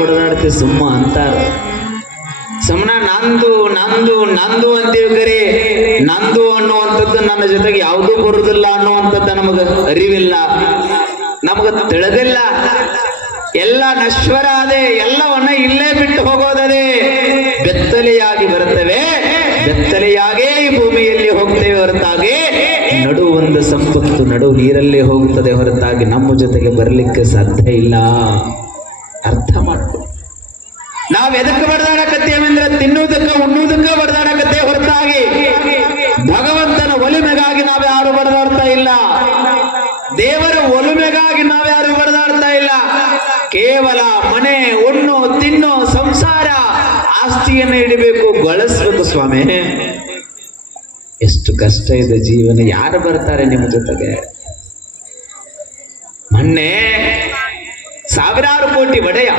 ಬಡದಾಡ್ತಿ ಸುಮ್ಮ ಅಂತಾರ ಸುಮ್ಮನ ನಂದು ನಂದು ನಂದು ಅಂತೀವಿ ಕರೆ. ನಂದು ಅನ್ನುವಂಥದ್ದು ನನ್ನ ಜೊತೆಗೆ ಯಾವುದೂ ಬರುದಿಲ್ಲ ಅನ್ನುವಂಥದ್ದು ನಮಗ ಅರಿವಿಲ್ಲ. ನಮಗ ತಿಳಿದಿಲ್ಲ. ಎಲ್ಲ ನಶ್ವರ ಅದೇ ಎಲ್ಲವನ್ನ ಇಲ್ಲೇ ಬಿಟ್ಟು ಹೋಗೋದದೇ. ಬೆತ್ತಲೆಯಾಗಿ ಬರುತ್ತವೆ. ಬೆತ್ತಲೆಯಾಗೇ ಈ ಭೂಮಿಯಲ್ಲಿ ಹೋಗ್ತೇವೆ ಹೊರತಾಗಿ. ನಡು ಒಂದು ಸಂಪತ್ತು, ನಡು ನೀರಲ್ಲೇ ಹೋಗುತ್ತದೆ ಹೊರತಾಗಿ ನಮ್ಮ ಜೊತೆಗೆ ಬರಲಿಕ್ಕೆ ಸಾಧ್ಯ ಇಲ್ಲ. ನಾವ್ ಎದಕ್ಕೆ ಬಡದಾಡಕತ್ತೇವೆಂದ್ರೆ ತಿನ್ನುವುದಕ್ಕ ಉಣ್ಣುವುದಕ್ಕ ಬಡದಾಡಕತ್ತೇ ಹೊರತಾಗಿ. ಭಗವಂತನ ಒಲಿಮೆಗಾಗಿ ನಾವ್ಯಾರು ಬಡದಾಡ್ತಾ ಇಲ್ಲ. ದೇವರ ಒಲುಮೆಗಾಗಿ ನಾವ್ಯಾರು ಬಡದಾಡ್ತಾ ಇಲ್ಲ. ಕೇವಲ ಮನೆ, ಉಣ್ಣು, ತಿನ್ನು, ಸಂಸಾರ ಆಸ್ತಿಯನ್ನು ಹಿಡಿಬೇಕು ಗಳಿಸ್ಬೇಕು ಸ್ವಾಮಿ. ಎಷ್ಟು ಕಷ್ಟ ಇದೆ ಜೀವನ. ಯಾರು ಬರ್ತಾರೆ ನಿಮ್ಮ ಜೊತೆಗೆ? ಮೊನ್ನೆ ಸಾವಿರಾರು ಕೋಟಿ ಒಡೆಯ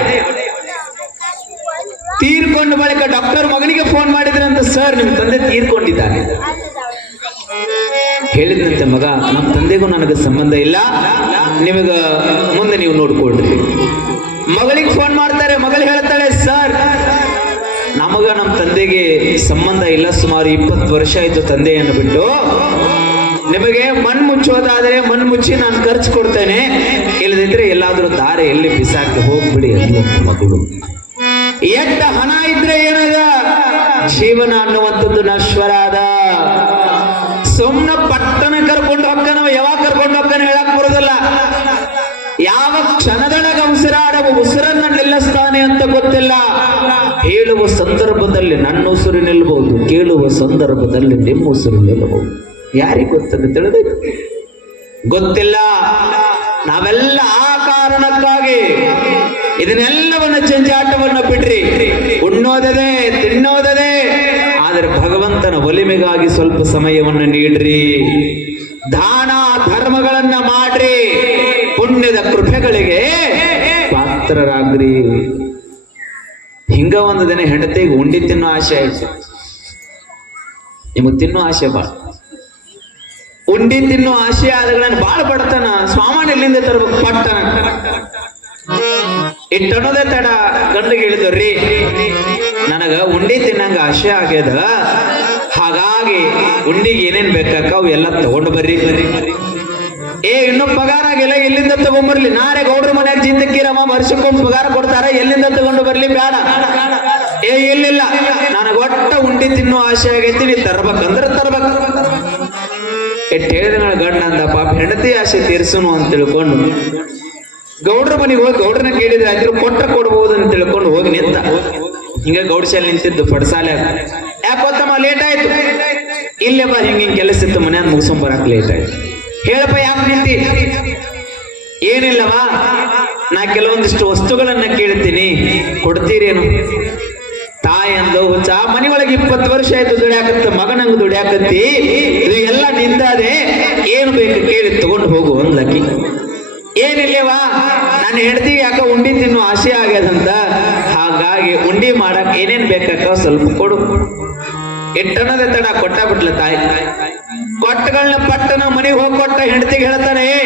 ತೀರ್ಕೊಂಡ ಬಳಿಕ ಡಾಕ್ಟರ್ ಮಗನಿಗೆ ಫೋನ್ ಮಾಡಿದ್ರಂತ ಸರ್ ನಿಮ್ಮ ತಂದೆ ತೀರ್ಕೊಂಡಿದ್ದಾನೆ. ಹೇಳಿದಂತೆ ಮಗ ನಮ್ಮ ತಂದೆಗೂ ನನಗೆ ಸಂಬಂಧ ಇಲ್ಲ. ನಿಮಗ ಮುಂದೆ ನೀವು ನೋಡ್ಕೊಳ್ರಿ. ಮಗಳಿಗೆ ಫೋನ್ ಮಾಡ್ತಾರೆ, ಮಗಳು ಹೇಳ್ತಾಳೆ, ಸರ್, ನಮಗ ನಮ್ಮ ತಂದೆಗೆ ಸಂಬಂಧ ಇಲ್ಲ. ಸುಮಾರು ಇಪ್ಪತ್ತು ವರ್ಷ ಆಯ್ತು ತಂದೆಯನ್ನು ಬಿಟ್ಟು. ನಿಮಗೆ ಮಣ್ ಮುಚ್ಚೋದಾದ್ರೆ ಮಣ್ ಮುಚ್ಚಿ ನಾನು ಖರ್ಚು ಕೊಡ್ತೇನೆ. ಇಲ್ಲದಿದ್ರೆ ಎಲ್ಲಾದರೂ ದಾರೆ ಎಲ್ಲಿ ಬಿಸಾಕಿ ಹೋಗ್ಬಿಡಿ ಅಂತ ಮಗಳು. ಎಟ್ಟ ಹಣ ಇದ್ರೆ ಏನದ? ಜೀವನ ಅನ್ನುವಂಥದ್ದು ನಶ್ವರ ಅದ ಸುಮ್ನ ಪಟ್ಟಣ ಕರ್ಕೊಂಡು ಹೋಗ್ತಾನ ಯಾವಾಗ ಕರ್ಕೊಂಡು ಹೋಗ್ತಾನೆ ಹೇಳಕ್ ಬರೋದಿಲ್ಲ. ಯಾವ ಕ್ಷಣದೊಳಗ ಉಸಿರಾಡುವ ಉಸಿರನ್ನ ನಿಲ್ಲಿಸ್ತಾನೆ ಅಂತ ಗೊತ್ತಿಲ್ಲ. ಹೇಳುವ ಸಂದರ್ಭದಲ್ಲಿ ನನ್ನ ಉಸಿರು ನಿಲ್ಬಹುದು ಕೇಳುವ ಸಂದರ್ಭದಲ್ಲಿ ನಿಮ್ಮ ಉಸಿರು ನಿಲ್ಲಬಹುದು ಯಾರಿಗೆ ಗೊತ್ತದೆ ತಿಳಿದು ಗೊತ್ತಿಲ್ಲ. ನಾವೆಲ್ಲ ಆ ಕಾರಣಕ್ಕಾಗಿ ಇದನ್ನೆಲ್ಲವನ್ನ ಜಂಜಾಟವನ್ನ ಬಿಡ್ರಿ. ಉಣ್ಣೋದದೆ, ತಿನ್ನೋದದೆ, ಆದರೆ ಭಗವಂತನ ಒಲಿಮೆಗಾಗಿ ಸ್ವಲ್ಪ ಸಮಯವನ್ನು ನೀಡ್ರಿ. ದಾನ, ಧರ್ಮಗಳನ್ನ ಮಾಡ್ರಿ. ಪುಣ್ಯದ ಕೃಪೆಗಳಿಗೆ ಪಾತ್ರರಾಗ್ರಿ. ಹಿಂಗ ಒಂದು ದಿನ ಹೆಂಡತಿಗೆ ಉಂಡಿ ತಿನ್ನೋ ಆಸೆ ಆಯ್ತು. ನಿಮಗ್ ತಿನ್ನೋ ಆಸೆ ಬಾಳ ಉಂಡಿ ತಿನ್ನೋ ಆಸೆ ಆದ್ರೆ ನಾನು ಬಾಳ ಬಡತನ. ಸ್ವಾಮಾನ ಎಲ್ಲಿಂದ ತರ್ಬೇಕು? ಪಟ್ಟಣ. ಇಟ್ಟಣೋದೇ ತಡ ಕಂಡು ಹೇಳಿದ್ರಿ ನನಗ ಉಂಡಿ ತಿನ್ನಂಗ ಆಸೆ ಆಗ್ಯದ. ಹಾಗಾಗಿ ಉಂಡಿಗೆ ಏನೇನ್ ಬೇಕಾಕ ಅವು ಎಲ್ಲ ತಗೊಂಡು ಬರ್ರಿ. ಏ, ಇನ್ನು ಪಗಾರ ಆಗಿಲ್ಲ ಎಲ್ಲಿಂದ ತಗೊಂಡ್ಬರ್ಲಿ ನಾಳೆ ಗೌಡ್ರ ಮನ್ಯಾಗ ಜಿಂದಕ್ಕಿರಮ್ಮ ವರ್ಷಕ್ಕೊಂದು ಪಗಾರ ಕೊಡ್ತಾರ, ಎಲ್ಲಿಂದ ತಗೊಂಡು ಬರ್ಲಿ? ಬೇಡ ಏ, ಇಲ್ಲಿಲ್ಲ. ನನಗ ಒಟ್ಟ ಉಂಡಿ ತಿನ್ನೋ ಆಸೆ ಆಗೈತಿ, ನೀ ತರ್ಬೇಕಂದ್ರೆ ತರ್ಬೇಕು. ಎಟ್ ಹೇಳಿದ ಗಂಡ ಅಂದ, ಪಾಪ ಹೆಂಡತಿ ಆಸೆ ತೀರ್ಸುನು ಅಂತ ತಿಳ್ಕೊಂಡು ಗೌಡ್ರ ಮನೆಗೆ ಹೋಗಿ ಗೌಡ್ರನ್ನ ಕೇಳಿದ್ರೆ ಅದ್ರ ಕೊಟ್ಟ ಕೊಡ್ಬೋದು ಅಂತ ತಿಳ್ಕೊಂಡು ಹೋಗಿ ನಿಂತ. ಹಿಂಗ ಗೌಡ್ಶಾಲೆ ನಿಂತಿದ್ದು ಪಡ್ಸಾಲೆ. ಯಾಕೆ ಗೊತ್ತಮ್ಮ ಲೇಟ್ ಆಯ್ತು. ಇಲ್ಲೇ ಬಾ, ಹಿಂಗ ಹಿಂಗ್ ಕೆಲಸ ಇತ್ತು, ಮನ್ಯಾಗ ಮುಗಿಸ್ಕೊಂಡ್ ಬರಕ್ ಲೇಟ್ ಆಯ್ತು. ಹೇಳಪ್ಪ, ಯಾಕೆ ನಿಂತಿ? ಏನಿಲ್ಲವಾ? ನಾ ಕೆಲವೊಂದಿಷ್ಟು ವಸ್ತುಗಳನ್ನ ಕೇಳ್ತೀನಿ. ಕೊಡ್ತೀರೇನು? ತಾಯಿ ಅಂದು ಹುಚ್ಚ ಮನಿ ಒಳಗೆ ಇಪ್ಪತ್ತು ವರ್ಷ ಆಯ್ತು ದುಡಿಯಾಕತ್ತ ಮಗನಂಗ ದುಡಿಯಾಕತ್ತಿ. ಇದು ಎಲ್ಲ ನಿಂತಾದೆ. ಏನು ಬೇಕು ಕೇಳಿ ತಗೊಂಡು ಹೋಗು ಅಂದ್ಲಕ್ಕಿ. ಏನಿಲ್ಲವಾ? ನಾನು ಹೆಂಡತಿ ಯಾಕ ಉಂಡಿ ತಿನ್ನು ಆಸೆ ಆಗ್ಯದಂತ. ಹಾಗಾಗಿ ಉಂಡಿ ಮಾಡಕ್ ಏನೇನ್ ಬೇಕಾಕ ಸ್ವಲ್ಪ ಕೊಡು. ಎಟ್ಟನದ ತಡ ಕೊಟ್ಟ ಬಿಟ್ಲ ತಾಯಿ. ಕೊಟ್ಟಗಳನ್ನ ಪಟ್ಟನ ಮನೆಗೆ ಹೋಗಿ ಕೊಟ್ಟ ಹೆಂಡತಿಗೆ ಹೇಳ್ತಾನೆ "ಏ,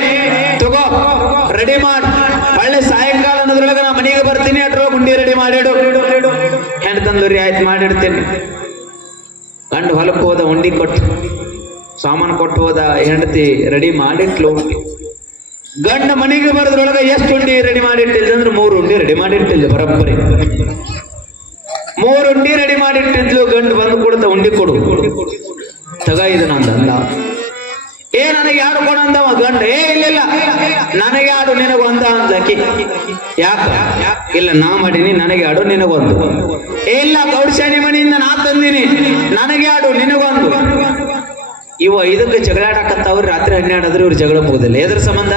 ತಗೋ ರೆಡಿ ಮಾಡ್. ಒಳ್ಳೆ ಸಾಯಂಕಾಲ ಅನ್ನೋದ್ರೊಳಗ ನಾ ಮನೆಗೆ ಬರ್ತೀನಿ ಅದ್ರೊಳಗೆ ಉಂಡಿ ರೆಡಿ ಮಾಡಿಡು. ಹೆಣ್ತಂದೂರಿ ಆಯ್ತು ಮಾಡಿಡ್ತೀನಿ. ಗಂಡು ಹೊಲಕ್ಕೆ ಹೋದ ಉಂಡಿ ಕೊಟ್ಟು ಸಾಮಾನು ಕೊಟ್ಟು ಹೋದ ಹೆಂಡತಿ ರೆಡಿ ಮಾಡಿಟ್ಲು. ಗಂಡ ಮನೆಗೆ ಬರೋದ್ರೊಳಗ ಎಷ್ಟು ಉಂಡಿ ರೆಡಿ ಮಾಡಿಟ್ಟಿದ್ಲು ಅಂದ್ರೆ ಮೂರು ಉಂಡಿ ರೆಡಿ ಮಾಡಿಟ್ಟಿದ್ಲು ಬರಬ್ಬರಿ. ಮೂರು ಉಂಡಿ ರೆಡಿ ಮಾಡಿಟ್ಟಿದ್ಲು, ಗಂಡು ಬಂದು ಕೊಡ್ತ ಉಂಡಿ ಕೊಡು. ತಗ ಇದು ನಂದು ಅಂದ. ಏ, ನನಗೆ ಯಾರು ಕೊಡ ಅಂದವ? ಗಂಡ. ಏ, ಇಲ್ಲ ನನಗೆ ಯಾರು ನಿನಗೊಂದ ಅಂದಕಿ ಯಾಕ? ಇಲ್ಲ, ನಾ ಮಾಡೀನಿ, ನನಗೆ ಆಡು ನಿನಗೊಂದು ಏ, ಇಲ್ಲ ಗೌಡಶಾಣಿ ಮನೆಯಿಂದ ನಾ ತಂದೀನಿ. ನನಗೆ ಆಡು ನಿನಗೊಂದು ಇವ ಇದಕ್ಕೆ ಜಗಳಾಡಕತ್ತವ್ರು ರಾತ್ರಿ ಹನ್ನೆರಡಾದ್ರೆ ಇವ್ರು ಜಗಳ ಮುಗುದಿಲ್ಲ. ಎದ್ರ ಸಂಬಂಧ?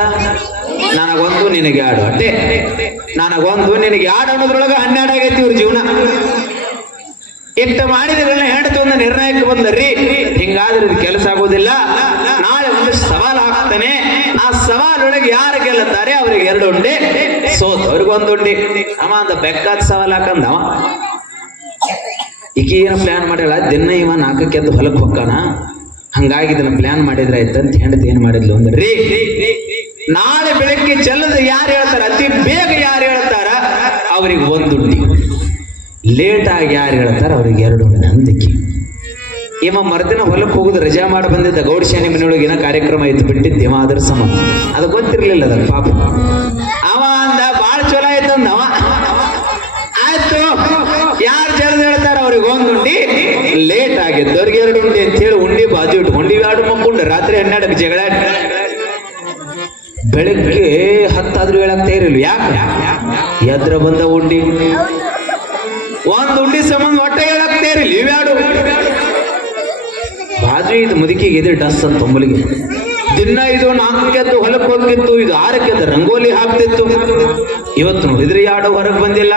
ನನಗೊಂದು, ನಿನಗೆ ಆಡು ಅಟ್ಟೆ. ನನಗೊಂದು, ನಿನಗೆ ಆಡು ಅನ್ನೋದ್ರೊಳಗೆ ಹನ್ನೆರಡು ಆಗೈತಿ ಇವ್ರ ಜೀವನ. ಇಷ್ಟ ಮಾಡಿದ್ರನ್ನ ಹೆಂಡತಿ ಒಂದು ನಿರ್ಣಯಕ್ಕೆ ಬಂದ್ರಿ ಹಿಂಗಾದ್ರೆ ಇದು ಕೆಲಸ ಆಗೋದಿಲ್ಲ. ನಾಳೆ ಒಂದು ಸವಾಲ್ ಹಾಕ್ತಾನೆ. ಆ ಸವಾಲೊಳಗೆ ಯಾರು ಗೆಲ್ಲುತ್ತಾರೆ? ಅವ್ರಿಗೆ ಎರಡು ಉಂಡೆ. ಸೋತ್. ಅವ್ರಿಗೊಂದು ಉಂಡೆ. ಅವ ಅಂದ, ಬೆಕ್ಕಾದ ಸವಾಲ್ ಹಾಕಂದ ಈಗ ಏನು ಪ್ಲಾನ್ ಮಾಡ್ಯಾಳ? ದಿನ ಇವ ನಾಲ್ಕಕ್ಕೆ ಎದ್ದು ಹೊಲಕ್ಕೆ ಹೊಕ್ಕಾನ ಹಂಗಾಗಿ ಇದನ್ನ ಪ್ಲಾನ್ ಮಾಡಿದ್ರೆ ಆಯ್ತಂತ ಹೆಂಡತಿ ಏನ್ ಮಾಡಿದ್ಲು ಅಂದ್ರೆ ನಾಳೆ ಬೆಳಗ್ಗೆ ಚೆಲ್ಲದ ಯಾರು ಹೇಳ್ತಾರ? ಅತಿ ಬೇಗ ಯಾರು ಹೇಳ್ತಾರ? ಅವ್ರಿಗೆ ಒಂದು ಲೇಟ್ ಆಗಿ ಯಾರು ಹೇಳ್ತಾರ? ಅವ್ರಿಗೆ ಎರಡು ಉಂಡಿ ಏಮ ಮರ್ದಿನ ಹೊಲಕ್ಕೆ ಹೋಗುದು ರಜಾ ಮಾಡಿ ಬಂದಿದ್ದ ಗೌಡಶಾನಿ ಮನೆಯೊಳಗೆ ಏನೋ ಕಾರ್ಯಕ್ರಮ ಇತ್ತು, ಬಿಟ್ಟಿದ್ದ ಇವ ಸಮ. ಅದ ಗೊತ್ತಿರ್ಲಿಲ್ಲ ಅದ ಪಾಪ. ಅವ ಅಂದ, ಬಾಳ ಚಲೋ ಆಯ್ತು ಅಂದ ಅವ. ಆಯ್ತು, ಯಾರು ಜನ ಹೇಳ್ತಾರ? ಅವ್ರಿಗೆ ಒಂದು ಉಂಡಿ ಲೇಟ್ ಆಗಿದ್ದು ಅವ್ರಿಗೆ ಎರಡು ಉಂಡಿ ಅಂತ ಹೇಳಿ ಬಾಜು ಇಟ್ಕೊಂಡು ಎರಡು ಮಕ್ಕೊಂಡು, ರಾತ್ರಿ ಹನ್ನೆರಡಕ್ಕೆ ಜಗಳ ಬೆಳಗ್ಗೆ ಹತ್ತಾದ್ರೂ ಹೇಳಕ್ತಾ ಇರಲಿಲ್ಲ. ಯಾಕೆ? ಎದ್ರ ಬಂದ ಉಂಡಿ ಒಂದು ಉಂಡಿ ಸಂಬಂಧ ಹೊಟ್ಟೆ ಹೇಳಕ್ತಾ ಇರಲಿಲ್ಲ. ಇವ್ಯಾಡು ಬಾಜು ಇದು ಮುದುಕಿಗೆ ಇದೆ ಡಸ್ ಅಂತ ತುಂಬಲಿಗೆ. ದಿನ ಇದು ನಾಲ್ಕಕ್ಕೆ ಎದ್ದು ಹೊಲಕ್ಕೆ ಹೋಗಿತ್ತು ಇದು ಆರಕ್ಕೆ ಎದ್ದು ರಂಗೋಲಿ ಹಾಕ್ತಿತ್ತು. ಇವತ್ತು ನೋಡಿದ್ರೆ ಯಾಡು ಹೊರಗೆ ಬಂದಿಲ್ಲ.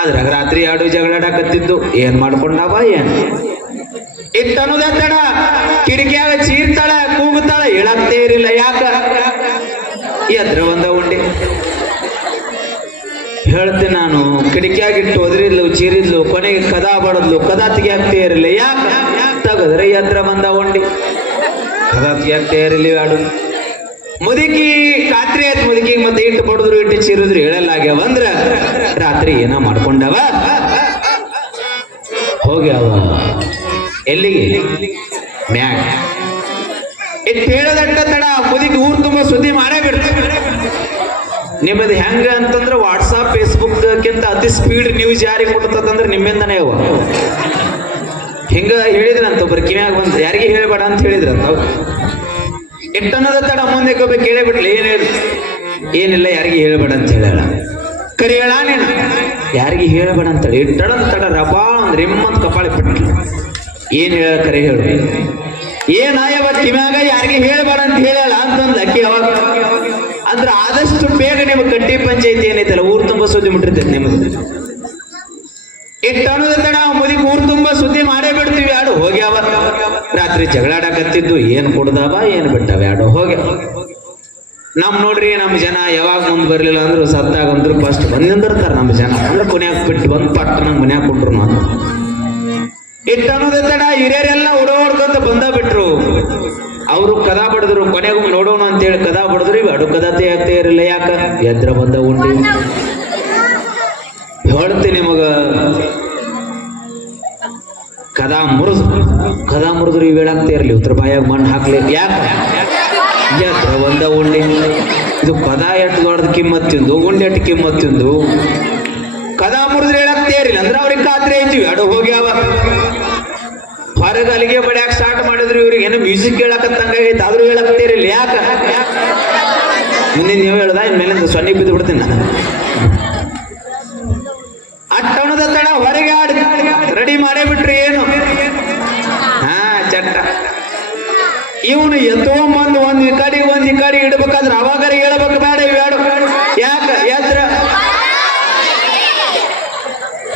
ಆದ್ರೆ ರಾತ್ರಿ ಯಾಡು ಜಗಳಾಡಕತ್ತಿದ್ದು ಏನ್ ಮಾಡ್ಕೊಂಡವ ಏನ್? ಇತ್ತು ದತ್ತಡ ಕಿರಿಕಿಯಾಗ ಚೀರ್ತಾಳ, ಕೂಗುತ್ತಾಳ, ಹೇಳತ್ತೇ ಇರಿಲ್ಲ ಯಾಕ? ಎದ್ರ ಒಂದ ಉಂಡೆ. ಹೇಳ್ತೀನಿ ನಾನು ಕಿಟಕಿಯಾಗಿಟ್ಟು ಒದರಿದ್ಲು, ಚೀರಿದ್ಲು, ಕೊನೆಗೆ ಕದಾ ಬಡದ್ಲು, ಕದಾ ತೆಗಿಯಾಗ್ತೇ ಇರಲಿಲ್ಲ. ಯಾಕ? ತಗದ್ರೆ ಎದ್ರ ಬಂದ ಉಂಡಿ. ಕದಾ ತೆಗಿಯಾಗ್ತೇ ಇರಲಿ ಆಡು ಮುದುಕಿ ರಾತ್ರಿ ಆಯ್ತು ಮುದುಕಿಗೆ ಮತ್ತೆ ಇಟ್ಟು ಬಡದ್ರು, ಇಟ್ಟು ಚೀರಿದ್ರು ಹೇಳಲ್ಲಾಗ್ಯಾವ ಅಂದ್ರ, ರಾತ್ರಿ ಏನೋ ಮಾಡ್ಕೊಂಡವ. ಹೋಗ್ಯಾವ. ಎಲ್ಲಿಗೆ? ಮ್ಯಾಗ. ಇಟ್ಟು ಹೇಳದಟ್ಟ ತಡ ಮುದಿಗೆ ಊರ್ ತುಂಬ ಸುದ್ದಿ ಮಾಡೇ ಬಿಡ್ತು. ನಿಮ್ಮದು ಹೆಂಗ ಅಂತಂದ್ರೆ ವಾಟ್ಸಾಪ್ ಫೇಸ್ಬುಕ್ಕಿಂತ ಅತಿ ಸ್ಪೀಡ್ ನ್ಯೂಸ್ ಯಾರಿಗೆ ಕೊಡ್ತದಂದ್ರೆ ನಿಮ್ಮಿಂದನೇ ಅವ. ಹಿಂಗ ಹೇಳಿದ್ರಂತ ಒಬ್ರು ಕಿವ್ಯಾಗ ಬಂದು ಯಾರಿಗೆ ಹೇಳಬೇಡ ಅಂತ ಹೇಳಿದ್ರಂತ ಎಟ್ಟನ್ನದ ತಡ ಮುಂದೆ ಒಬ್ಬ ಕೇಳೇ ಬಿಟ್ಲಿ, ಏನ್ ಹೇಳಿ? ಏನಿಲ್ಲ, ಯಾರಿಗೆ ಹೇಳ್ಬೇಡ ಅಂತ ಹೇಳಲ್ಲ. ಕರಿ ಹೇಳ ಯಾರಿಗೆ ಹೇಳ್ಬೇಡ ಅಂತೇಳಿ ಇಟ್ಟಡನ್ ತಡ ರಬಾ ಅಂದ್ರೆ ಹಿಮ್ಮಂತ ಕಪಾಳಿ ಬಿಟ್ಲು ಏನ್ ಹೇಳ ಹೇಳು ಏನಾಯವ ಕಿವ್ಯಾಗ ಯಾರಿಗೆ ಹೇಳ್ಬೇಡ ಅಂತ ಹೇಳಲ್ಲ ಅಂತಂದ ಅಕ್ಕಿ ಅವಾಗ ಅಂದ್ರೆ ಆದಷ್ಟು ಬೇಗ ನಿಮ್ಗೆ ಕಟ್ಟಿ ಪಂಚಾಯತಿ ಏನೈತಲ್ಲ, ಊರ್ ತುಂಬ ಸುದ್ದಿ ಮುಟ್ಟಿರ್ತೈತೆ ನಿಮಗೆ ಇಟ್ಟು ಅನ್ನೋದ ತಡ ಮುದಿಗೆ ಊರ್ ತುಂಬ ಸುದ್ದಿ ಮಾಡೇ ಬಿಡ್ತೀವಿ, ಆಡು ಹೋಗ್ಯಾವ ರಾತ್ರಿ ಜಗಳಾಡಕತ್ತಿದ್ದು, ಏನ್ ಕೊಡ್ದಾವ, ಏನ್ ಬಿಟ್ಟವ ಯಾಡು ಹೋಗಿ. ನಮ್ ನೋಡ್ರಿ ನಮ್ಮ ಜನ ಯಾವಾಗ ಮುಂದ್ ಬರ್ಲಿಲ್ಲ ಅಂದ್ರು ಸತ್ತಾಗ ಅಂದ್ರು ಫಸ್ಟ್ ಬಂದಿಂದಿರ್ತಾರ ನಮ್ ನಮ್ಮ ಜನ. ಅಂದ್ರೆ ಕೊನ್ಯಾಗ ಬಿಟ್ಟು ಬಂದ್ ಪಟ್ಟ ನಂಗೆ ಮನ್ಯಾಗ ಕೊಟ್ರು ನಾನು ಇಟ್ಟು ಅನ್ನೋದ ತಡ ಹಿರಿಯರೆಲ್ಲ ಓಡೋಡ್ಕೊಂತ ಬಂದ ಬಿಟ್ರು. ಅವರು ಕದ ಬಡದ್ರು, ಕೊನೆಗೂ ನೋಡೋಣ ಅಂತ ಹೇಳಿ ಕದ ಬಡದ್ರು ಇವ್ ಅಡು ಕದ ಆಗ್ತಾ ಇರಲಿಲ್ಲ. ಯಾಕ? ಎದ್ರ ಬಂದ ಉಂಡಿ ಹೇಳ್ತೀನಿ ನಿಮಗ. ಕದಾ ಮುರಿದ್ರು ಕದಾ ಮುರಿದ್ರು ಇವೇಳ ಹೇಳಾಗ್ತಾ ಇರಲಿ. ಉತ್ತರ ಬಾಯಾಗ ಮಣ್ಣು ಹಾಕ್ಲಿ. ಯಾಕ? ಎದ್ರ ಬಂದ ಉಂಡಿ ಇದು ಪದ ಎಟ್ಟು ದೊಡ್ಡದ ಕಿಮ್ಮತ್ತಿಂದು ಉಂಡೆ ಎಟ್ಟು ಕಿಮ್ಮತ್ತಿಂದು ಕದಾ ಮುರಿದ್ರೆ ಹೇಳಾಗ್ತಾ ಇರಲಿಲ್ಲ ಅಂದ್ರೆ ಅವ್ರಿಗೆ ಖಾತ್ರಿ ಐತಿವಿ ಅಡು ಹೋಗ್ಯಾವ ಹೊರಗೆ ಅಲ್ಲಿಗೆ ಬಡಿಯಾಕ ಸ್ಟಾರ್ಟ್ ಮಾಡಿದ್ರು ಇವ್ರಿಗೆ. ಏನು ಮ್ಯೂಸಿಕ್ ಹೇಳಕತ್ತಂಗಾಗೈತೆ ಆದ್ರೂ ಹೇಳಕತ್ತೀರಿಲ್ಲ ಯಾಕ? ಮುಂದಿನ ನೀವು ಹೇಳ್ದ, ಇನ್ಮೇಲಿಂದ ಸೊನ್ನೆ ಬಿದ್ದು ಬಿಡ್ತೀನಿ ಅಟ್ಟಣದ ತಡ ಹೊರಗೆ ಆಡಿ. ರೆಡಿ ಮಾಡೇ ಬಿಟ್ರಿ ಏನು? ಹಾ, ಚಟ್ಟ. ಇವನು ಎತ್ತೊಂಬಂದು ಒಂದ್ ಈ ಕಡೆ ಒಂದ್ ಈ ಕಡೆ ಇಡ್ಬೇಕಾದ್ರೆ ಅವಾಗ ಹೇಳ್ಬೇಕು ಬೇಡ ಇವ್ಯಾಡು ಯಾಕ ಎದ್ರ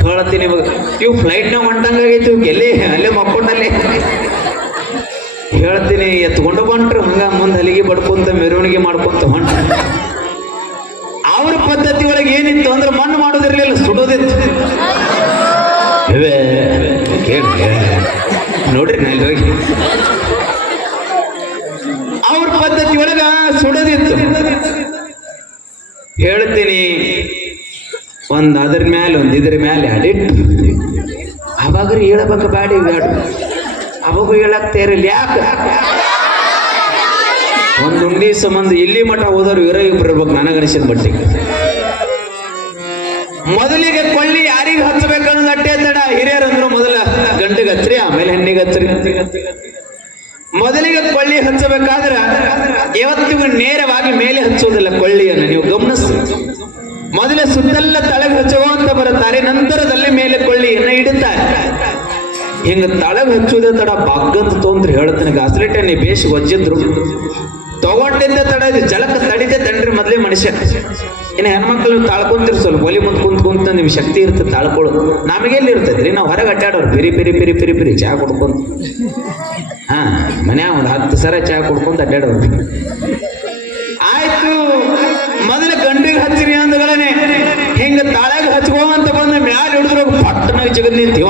ಹೇಳ್ತೀನಿ ಇವಾಗ ಇವು ಫ್ಲೈಟ್ನಾಗ ಹೊಂಟಂಗಾಗೈತಿ ಇವು ಎಲ್ಲಿ ಅಲ್ಲೇ ಮಕ್ಕೊಂಡಲ್ಲೇ. ಹೇಳ್ತೀನಿ, ಎತ್ಕೊಂಡು ಬಂಟ್ರು ಹಂಗ ಮುಂದೆ ಹಲಿಗೆ ಬಡ್ಕೊಂತ ಮೆರವಣಿಗೆ ಮಾಡ್ಕೊಂತ ಹೊಂಟ ಅವ್ರ ಪದ್ಧತಿ ಒಳಗೆ ಏನಿತ್ತು ಅಂದ್ರೆ ಮಣ್ಣು ಮಾಡೋದಿರ್ಲಿಲ್ಲ, ಸುಡೋದಿತ್ತು. ನೋಡ್ರಿ ನಾನು ಅವ್ರ ಪದ್ಧತಿ ಒಳಗ ಸುಡೋದಿತ್ತು. ಹೇಳ್ತೀನಿ, ಒಂದ್ ಅದ್ರ ಮ್ಯಾಲೆ, ಒಂದ್ ಇದ್ರ ಮ್ಯಾಲೆ ಅಡಿಟ್ಟು ಅವಾಗ್ರಿ ಹೇಳಬೇಕು ಬಾಡಿ ಬೇಡ ಅವಾಗೂ ಹೇಳಕ್ ತೇರಿಲ್ಲ ಯಾಕೆ? ಒಂದು ಉಂಡಿ ಸಂಬಂಧ ಇಲ್ಲಿ ಮಠ ಹೋದವ್ರು ಇರೋ ಇಬ್ರು ಇರ್ಬೇಕು. ನನಗನಿಸಿದ ಮಟ್ಟಿಗೆ. ಮೊದಲಿಗೆ ಕೊಳ್ಳಿ ಯಾರಿಗೆ ಹಚ್ಚಬೇಕನ್ನೋದು ಅಟ್ಟೆ ತಡ ಹಿರಿಯರಂದ್ರು ಮೊದಲ ಗಂಡಿಗೆ ಹಚ್ಚ್ರಿ, ಆಮೇಲೆ ಹೆಣ್ಣಿಗೆ ಹಚ್ಚ್ರಿ. ಮೊದಲಿಗೆ ಕೊಳ್ಳಿ ಹಚ್ಚಬೇಕಾದ್ರ ಯಾವತ್ತಿಗೂ ನೇರವಾಗಿ ಮೇಲೆ ಹಚ್ಚುವುದಿಲ್ಲ ಕೊಳ್ಳಿಯನ್ನು. ನೀವು ಗಮನಿಸಿ. ಮೊದಲೇ ಸುತ್ತಲ್ಲ ತಳಗೆ ಹಚ್ಚುವಂತ ಬರುತ್ತಾರೆ, ನಂತರದಲ್ಲಿ ಮೇಲೆ ಕೊಳ್ಳಿಯನ್ನು ಇಡುತ್ತಾರೆ. ಹಿಂಗ ತಳಗ್ ಹಚ್ಚುವುದೇ ತಡ ಬಗ್ಗಂತ ತೊಂದ್ರೆ ಹೇಳ್ತಾನೆ ಗಾಸ್ಲೆಟೆ ನೀ ಬೇಷ್ ಒಜ್ಜಿದ್ರು. ತಗೊಂಡಿದ್ದೆ ತಡ, ಇದು ಜಲಕ ತಡಿದೆ ತಂಡ್ರಿ ಮೊದ್ಲೇ ಮನುಷ್ಯ. ಇನ್ನು ಹೆಣ್ಮಕ್ಳು ತಾಳ್ಕೊಂತಿರ್ ಸ್ವಲ್ಪ ಒಲಿ ಮುಂದ್ ಕುಂತ್ ಕುಂತ ನಿಮ್ ಶಕ್ತಿ ಇರ್ತದೆ ತಾಳ್ಕೊಳು. ನಮಗೆಲ್ಲಿ ಇರ್ತದ್ರಿ ನಾವು ಹೊರಗೆ ಅಡ್ಡಾಡೋರು, ಬಿರಿ ಬಿರಿ ಬಿರಿ ಬಿರಿ ಬಿರಿ ಚಹಾ ಕುಡ್ಕೊಂತ ಹಾ, ಮನ್ಯಾಗ ಒಂದು ಹತ್ತು ಸರ ಚಹಾ ಕುಡ್ಕೊಂತ ಅಡ್ಡಾಡೋರು. ಆಯ್ತು, ಮೊದಲ ಗಂಡಿಗೆ ಹಚ್ಚಿರಿ ಅಂದ್ರೆ ಹಿಂಗ ತಾಳಾಗ ಹಚ್ಕೋ ಅಂತ ಬಂದ ಮ್ಯಾಲ ಹಿಡಿದ್ರು ಪಟ್ಟನಾಗ ಜಗದ್ ನಿಂತೀವ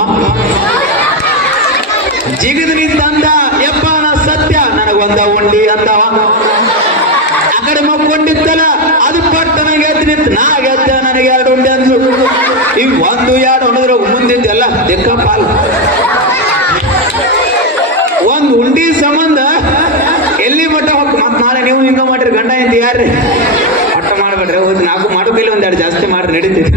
ಜಿಗದ್ ನಿಂತಂದ ಯಪ್ಪ ನಾ ಸತ್ಯ, ನನಗೊಂದ ಉಂಡಿ ಅಂದವ ಆ ಕಡೆ ಮಕ್ಕೊಂಡಿತ್ತಲ್ಲ, ಅದು ಪಟ್ಟು ನನಗೆ ನಿಂತು, ನಾ ಗೆದ್ದ, ನನಗೆ ಎರಡು ಉಂಡೆ ಅಂದ್ಲು. ಒಂದು ಎರಡು ಹೊಡೆದ್ರೆ ಮುಂದಿದ್ದೆಲ್ಲ ದಿಕ್ಕ ಪಾಲ್ ಒಂದು ಉಂಡಿ ಸಂಬಂಧ ಎಲ್ಲಿ ಮಟ್ಟ ಹೋಗ್ ಮತ್ ನಾಳೆ ನೀವು ಹಿಂಗ ಮಾಡ್ರಿ, ಗಂಡ ಇಂತ ಯಾರ್ರಿ? ಮಟ್ಟ ಮಾಡ್ಬೇಡ್ರಿ ನಾಲ್ಕು ಮಾಡೋಕಿಲ್ಲ ಒಂದೆರಡು ಜಾಸ್ತಿ ಮಾಡ್ರಿ, ನಡೀತೈತಿ.